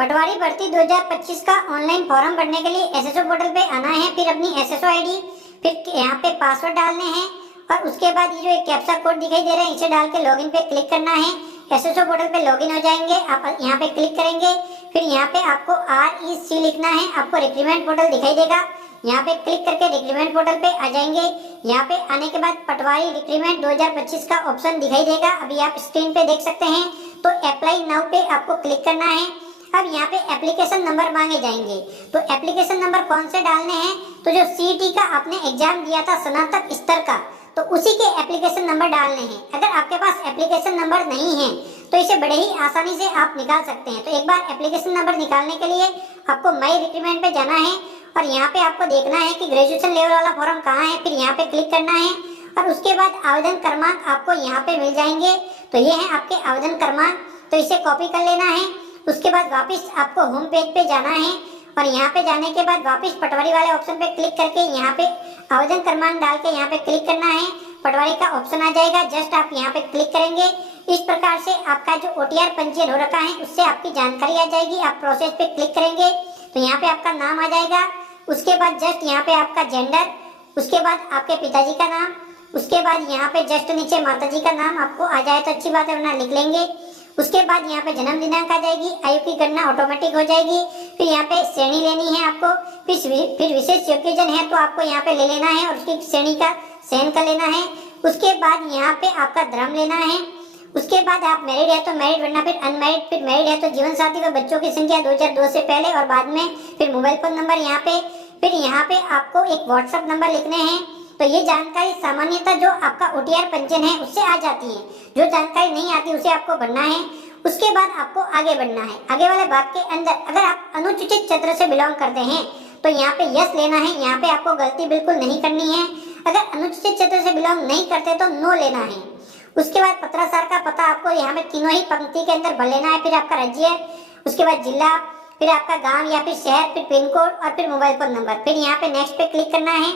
पटवारी भर्ती 2025 का online form भरने के लिए एसएसओ पोर्टल पे आना है। फिर अपनी एसएसओ आईडी, फिर यहाँ पे पासवर्ड डालने हैं और उसके बाद ये जो एक कैप्चा कोड दिखाई दे रहा है इसे डाल के लॉगिन पे क्लिक करना है। एसएसओ पोर्टल पे लॉगिन हो जाएंगे, आप यहाँ पे क्लिक करेंगे। फिर यहाँ पे आपको REC लिखना है, आपको रिक्रूटमेंट पोर्टल दिखाई देगा। यहाँ पे क्लिक करके रिक्रूटमेंट पोर्टल पे आ जाएंगे। यहाँ पे आने के बाद पटवारी रिक्रूटमेंट 2025 का ऑप्शन दिखाई देगा, अभी आप स्क्रीन पे देख सकते हैं। तो अप्लाई नाउ पे आपको क्लिक करना है। अब यहाँ पे एप्लीकेशन नंबर मांगे जाएंगे, तो एप्लीकेशन नंबर कौन से डालने हैं, तो जो CET का आपने एग्जाम दिया था स्नातक स्तर का, तो उसी के एप्लीकेशन नंबर डालने हैं। अगर आपके पास एप्लीकेशन नंबर नहीं है तो इसे बड़े ही आसानी से आप निकाल सकते हैं। तो एक बार एप्लीकेशन नंबर निकालने के लिए आपको माई रिक्रूटमेंट पे जाना है और यहाँ पे आपको देखना है कि ग्रेजुएशन लेवल वाला फॉर्म कहाँ है। फिर यहाँ पे क्लिक करना है और उसके बाद आवेदन क्रमांक आपको यहाँ पे मिल जाएंगे। तो ये है आपके आवेदन क्रमांक, तो इसे कॉपी कर लेना है। उसके बाद वापस आपको होम पेज पे जाना है और यहाँ पे जाने के बाद वापस पटवारी वाले ऑप्शन पे क्लिक करके यहाँ पे आवेदन क्रमांक डाल के यहाँ पे क्लिक करना है। पटवारी का ऑप्शन आ जाएगा, जस्ट आप यहाँ पे क्लिक करेंगे। इस प्रकार से आपका जो OTR पंजीयन हो रखा है उससे आपकी जानकारी आ जाएगी। आप प्रोसेस पे क्लिक करेंगे तो यहाँ पे आपका नाम आ जाएगा। उसके बाद जस्ट यहाँ पे आपका जेंडर, उसके बाद आपके पिताजी का नाम, उसके बाद यहाँ पे जस्ट नीचे माताजी का नाम आपको आ जाए तो अच्छी बात है, वरना लिख लेंगे। उसके बाद यहाँ पे जन्म दिनांक आ जाएगी, आयु की गणना ऑटोमेटिक हो जाएगी। फिर यहाँ पे श्रेणी लेनी है आपको, फिर विशेष योग्यजन है तो आपको यहाँ पे ले लेना है और उसकी श्रेणी का चयन कर लेना है। उसके बाद यहाँ पे आपका धर्म लेना है। उसके बाद आप मैरिड है तो मैरिड, वरना फिर अनमैरिड, फिर मैरिड है तो जीवन साथी व बच्चों की संख्या 2002 से पहले और बाद में, फिर मोबाइल फोन नंबर यहाँ पे। फिर यहाँ पे आपको एक व्हाट्सएप नंबर लिखने हैं। तो ये जानकारी सामान्यतः जो आपका OTR पंजीयन है उससे आ जाती है, जो जानकारी नहीं आती उसे आपको भरना है। उसके बाद आपको आगे बढ़ना है। आगे वाले भाग के अंदर अगर आप अनुसूचित क्षेत्र से बिलोंग करते हैं तो यहाँ पे यस लेना है, यहाँ पे आपको गलती बिल्कुल नहीं करनी है। अगर अनुसूचित क्षेत्र से बिलोंग नहीं करते तो नो लेना है। उसके बाद पत्राचार का पता आपको यहाँ पे तीनों ही पंक्ति के अंदर भर लेना है। फिर आपका राज्य, उसके बाद जिला, फिर आपका गाँव या फिर शहर, फिर पिन कोड और फिर मोबाइल फोन नंबर। फिर यहाँ पे नेक्स्ट पे क्लिक करना है,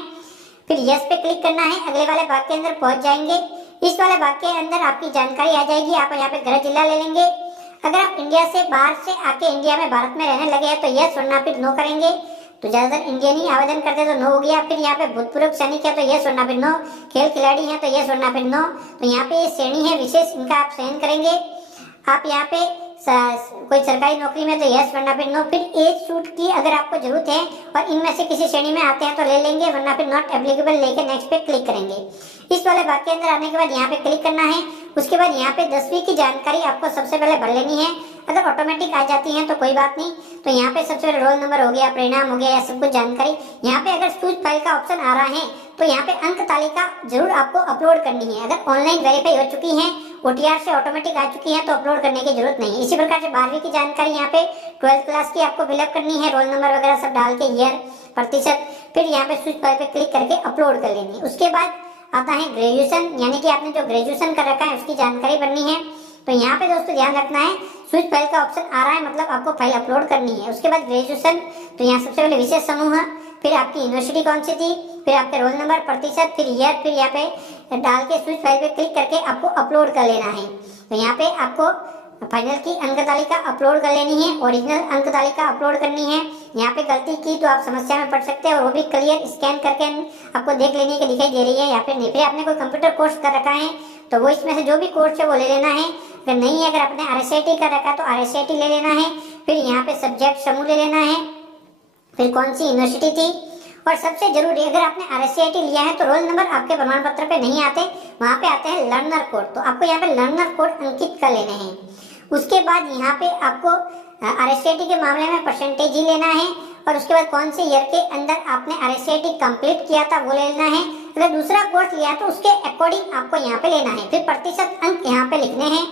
फिर यस पे क्लिक करना है। अगले वाले भाग के अंदर पहुंच जाएंगे। इस वाले भाग के अंदर आपकी जानकारी आ जाएगी। आप यहाँ पे गृह जिला ले लेंगे। अगर आप इंडिया से बाहर से आके इंडिया में भारत में रहने लगे हैं तो यस, वरना फिर नो करेंगे। तो ज्यादातर इंडियन ही आवेदन करते तो नो हो गया। फिर यहाँ पे भूतपूर्व सैनिक है तो यस, वरना फिर नो। खेल खिलाड़ी है तो यस, वरना फिर नो। तो यहाँ पे ये श्रेणी है विशेष, इनका आप चयन करेंगे। आप यहाँ पे कोई सरकारी नौकरी में तो यस, वरना फिर नो। फिर एज शूट की अगर आपको जरूरत है और इनमें से किसी श्रेणी में आते हैं तो ले लेंगे, वरना फिर नॉट एप्लीकेबल लेके नेक्स्ट पे क्लिक करेंगे। इस वाले भाग के अंदर आने के बाद यहाँ पे क्लिक करना है। उसके बाद यहाँ पे 10वीं की जानकारी आपको सबसे पहले भर लेनी है। अगर ऑटोमेटिक आ जाती है तो कोई बात नहीं। तो यहाँ पे सबसे पहले रोल नंबर हो गया, परिणाम हो गया, या सब कुछ जानकारी। यहाँ पे अगर सूच फाइल का ऑप्शन आ रहा है तो यहाँ पे अंक तालिका जरूर आपको अपलोड करनी है। अगर ऑनलाइन वेरीफाई हो चुकी है, OTR से ऑटोमेटिक आ चुकी है तो अपलोड करने की जरूरत नहीं है। इसी प्रकार से 12वीं की जानकारी यहाँ पे 12th क्लास की आपको फिलअप करनी है, रोल नंबर वगैरह सब डाल के, ईयर, प्रतिशत। फिर यहाँ पे सूच फाइल पे क्लिक करके अपलोड कर लेनी है। उसके बाद आता है ग्रेजुएशन, यानी कि आपने जो ग्रेजुएशन कर रखा है उसकी जानकारी भरनी है। तो यहाँ पे दोस्तों ध्यान रखना है, स्विच फाइल का ऑप्शन आ रहा है मतलब आपको फाइल अपलोड करनी है। उसके बाद ग्रेजुएशन, तो यहाँ सबसे पहले विशेष समूह, फिर आपकी यूनिवर्सिटी कौन सी थी, फिर आपके रोल नंबर, प्रतिशत, फिर ईयर, फिर यहाँ पे डाल के स्विच फाइल पे क्लिक करके आपको अपलोड कर लेना है। तो यहाँ पे आपको फाइनल की अंक तालिका अपलोड कर लेनी है, ओरिजिनल अंक तालिका अपलोड करनी है। यहाँ पे गलती की तो आप समस्या में पड़ सकते हैं और वो भी क्लियर स्कैन करके आपको देख लेने की दिखाई दे रही है। या फिर नहीं, फिर आपने कोई कंप्यूटर कोर्स कर रखा है तो वो इसमें से जो भी कोर्स है वो ले लेना है। अगर नहीं है, अगर आपने RSIT कर रखा है तो RSIT ले लेना है। फिर यहाँ पे सब्जेक्ट समूह ले लेना है, फिर कौन सी यूनिवर्सिटी थी, और सबसे जरूरी अगर आपने RSIT लिया है तो रोल नंबर आपके प्रमाण पत्र पे नहीं आते, वहाँ पे आते हैं लर्नर कोड। तो आपको यहाँ पे लर्नर कोड अंकित कर लेने हैं। उसके बाद यहाँ पे आपको RSIT के मामले में परसेंटेज ही लेना है और उसके बाद कौन से ईयर के अंदर आपने RSIT कंप्लीट किया था वो ले लेना है। अगर दूसरा कोर्स लिया तो उसके अकॉर्डिंग आपको यहाँ पे लेना है। फिर प्रतिशत अंक यहाँ पे लिखने हैं।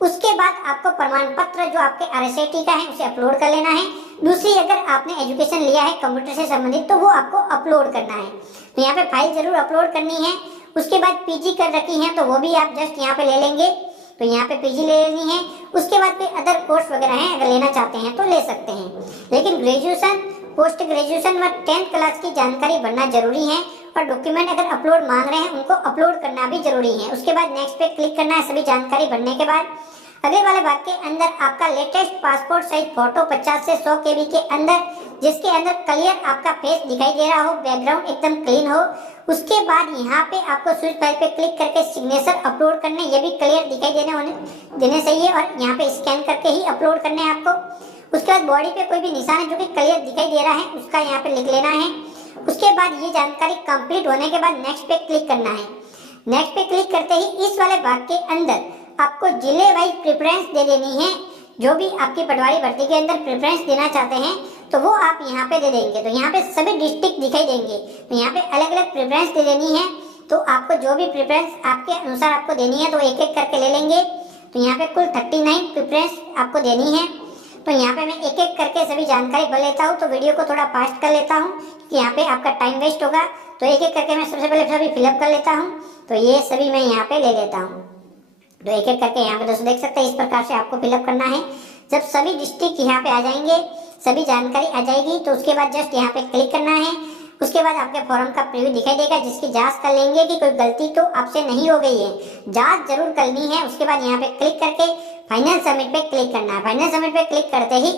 उसके बाद आपको प्रमाण पत्र जो आपके RSIT का है उसे अपलोड कर लेना है। दूसरी अगर आपने एजुकेशन लिया है कंप्यूटर से संबंधित तो वो आपको अपलोड करना है। तो यहाँ पे फाइल जरूर अपलोड करनी है। उसके बाद PG कर रखी है तो वो भी आप जस्ट यहाँ पे ले लेंगे। तो यहाँ पे PG ले लेनी है। उसके बाद फिर अदर कोर्स वगैरह हैं, अगर लेना चाहते हैं तो ले सकते हैं। लेकिन ग्रेजुएशन, पोस्ट ग्रेजुएशन व 10th क्लास की जानकारी भरना जरूरी है और डॉक्यूमेंट अगर अपलोड मांग रहे हैं उनको अपलोड करना भी जरूरी है। उसके बाद नेक्स्ट पे क्लिक करना है सभी जानकारी भरने के बाद। अगले वाले भाग के अंदर आपका लेटेस्ट पासपोर्ट साइज फोटो 50 से 100 KB के अंदर, जिसके अंदर क्लियर आपका फेस दिखाई दे रहा हो, बैकग्राउंड एकदम क्लीन हो। उसके बाद यहाँ पे आपको स्विच फाइल पे क्लिक करके सिग्नेचर अपलोड करने, ये भी क्लियर दिखाई देने चाहिए और यहाँ पे स्कैन करके ही अपलोड करने हैं आपको। उसके बाद बॉडी पे कोई भी निशान है जो कि क्लियर दिखाई दे रहा है, उसका यहाँ पे लिख लेना है। उसके बाद ये जानकारी कंप्लीट होने के बाद नेक्स्ट पे क्लिक करना है। नेक्स्ट पे क्लिक करते ही इस वाले भाग के अंदर आपको जिले वाइज प्रेफरेंस दे देनी है। जो भी आपकी पटवारी भर्ती के अंदर प्रेफरेंस देना चाहते हैं तो वो आप यहाँ पे दे देंगे। तो यहाँ पे सभी डिस्ट्रिक्ट दिखाई देंगे, तो यहाँ पे अलग अलग प्रेफरेंस दे देनी है। तो आपको जो भी प्रेफरेंस आपके अनुसार आपको देनी है तो एक एक करके ले लेंगे। तो यहाँ पे कुल 39 प्रेफरेंस आपको देनी है। तो यहाँ पे मैं एक एक करके सभी जानकारी भर लेता हूँ, तो वीडियो को थोड़ा फास्ट कर लेता हूँ कि यहाँ पे आपका टाइम वेस्ट होगा। तो एक एक करके मैं सबसे पहले सभी फिलअप कर लेता हूँ। तो ये सभी मैं यहाँ पे ले लेता हूँ। तो एक एक करके यहाँ पे दोस्तों देख सकते हैं, इस प्रकार से आपको फिलअप करना है। जब सभी डिस्ट्रिक्ट यहाँ पे आ जाएंगे, सभी जानकारी आ जाएगी, तो उसके बाद जस्ट यहाँ पे क्लिक करना है। उसके बाद आपके फॉर्म का प्रीव्यू दिखाई देगा, जिसकी जांच कर लेंगे कि कोई गलती तो आपसे नहीं हो गई है, जांच जरूर करनी है। उसके बाद यहाँ पे क्लिक करके फाइनल सबमिट पे क्लिक करना है। फाइनल सबमिट पे क्लिक करते ही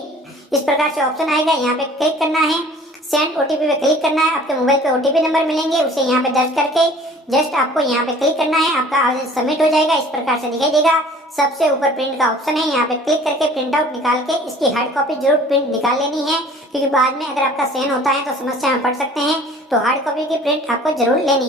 इस प्रकार से ऑप्शन आएगा, यहाँ पे क्लिक करना है। सेंड ओटीपी पे क्लिक करना है। आपके मोबाइल पे ओटीपी नंबर मिलेंगे, उसे यहाँ पे दर्ज करके जस्ट आपको यहाँ पे क्लिक करना है। आपका आवेदन सबमिट हो जाएगा, इस प्रकार से दिखाई देगा। सबसे ऊपर प्रिंट का ऑप्शन है, यहाँ पे क्लिक करके प्रिंट आउट निकाल के इसकी हार्ड कॉपी जरूर प्रिंट निकाल लेनी है, क्योंकि बाद में अगर आपका सेन होता है तो समस्या में पड़ सकते हैं। तो हार्ड कॉपी की प्रिंट आपको जरूर लेनी